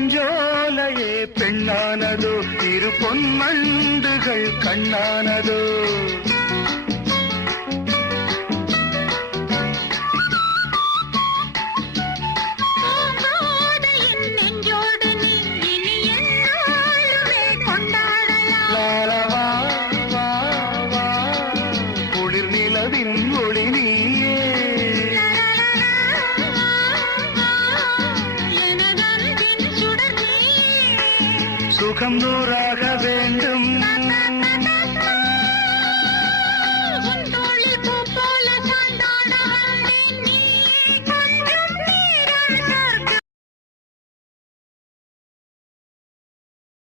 பூஞ்சோலையே பெண்ணானதோ இரு பொன்மண்டுகள் கண்ணானதோ குளிர் நிலவின் ஒளி நீயே சுகம் நூறா